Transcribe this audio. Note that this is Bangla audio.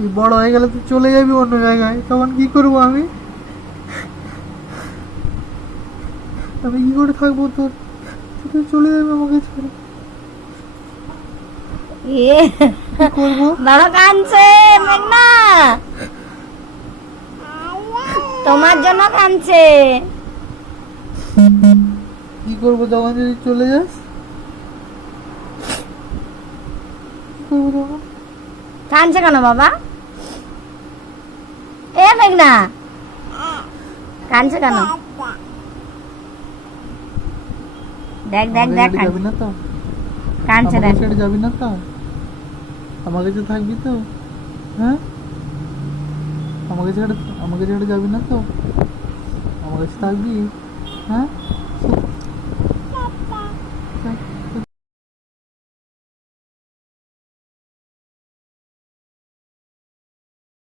তুই বড় হয়ে গেলে তুই চলে যাবি অন্য জায়গায়। তখন কি করব আমি? আমি কি করে থাকব তোর? তুই চলে যাবি আমাকে ছেড়ে। এ করব? বাবা কাঁদছে মেঘনা। তোমার জন্য কাঁদছে। কি করব তখন যদি চলে যাস? কাঁদছে কেন বাবা? এ মেঘনা। কাঁদছে কেন? দেখ দেখ দেখ যাবি না তো? আমাকে দেখ। ছেড়ে যাবি না তো? আমার কাছে থাকবি তো? হ্যাঁ? আমাকে ছেড়ে আমাকে ছেড়ে যাবি না তো? আমার কাছে থাকবি? হ্যাঁ?